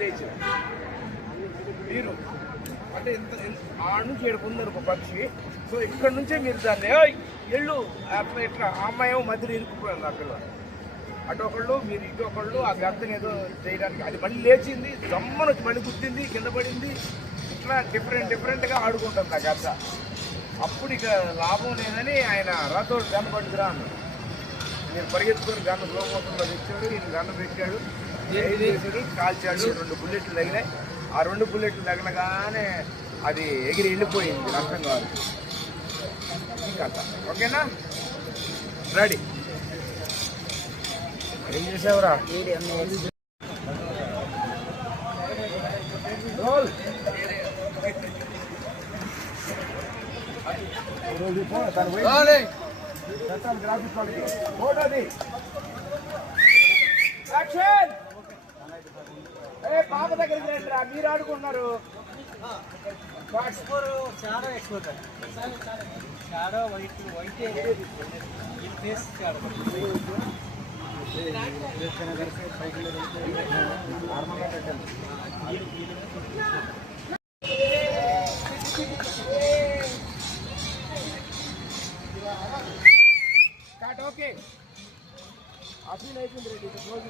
Village మీరు అంటే ఇంత ఆ నుంచి ఇక్కడ ఒక పక్షి. సో ఇక్కడ నుంచే మీరు దాన్ని ఎళ్ళు అట్లా ఇట్లా అమ్మాయో అమ్మాయి మధ్యలో ఇరుక్కుపోయింది అక్కడ. అటు ఒకళ్ళు మీరు ఇటు ఒకళ్ళు ఆ వ్యర్థం ఏదో చేయడానికి. అది మళ్ళీ లేచింది దమ్మను మళ్ళీ గుర్తింది కింద పడింది. ఇట్లా డిఫరెంట్ డిఫరెంట్గా ఆడుకుంటుంది ఆ గద్ద అప్పుడు ఇక లాభం లేదని ఆయన రాతో గన్న పట్టుకురా అన్నాడు నేను పరిగెత్తుకొని గన్న స్లో తెచ్చాడు ఈయన గన్న పెట్టాడు. చేశాడు? కాల్చాడు. రెండు బుల్లెట్లు తగిలాయి. ఆ రెండు బుల్లెట్లు తగలగానే అది ఎగిరి వెళ్ళిపోయింది రక్తం కాదు. కథ. ఓకేనా? రెడీ. ఏం చేసావురా? గ్రాఫిక్స్ వాళ్ళకి. ఫోటోది యాక్షన్! పాప దగ్గరికి రండి రా మీరు ఆడుకుంటున్నారు. ఓకే అసలు అయిపోయింది రెడ్డి రోజు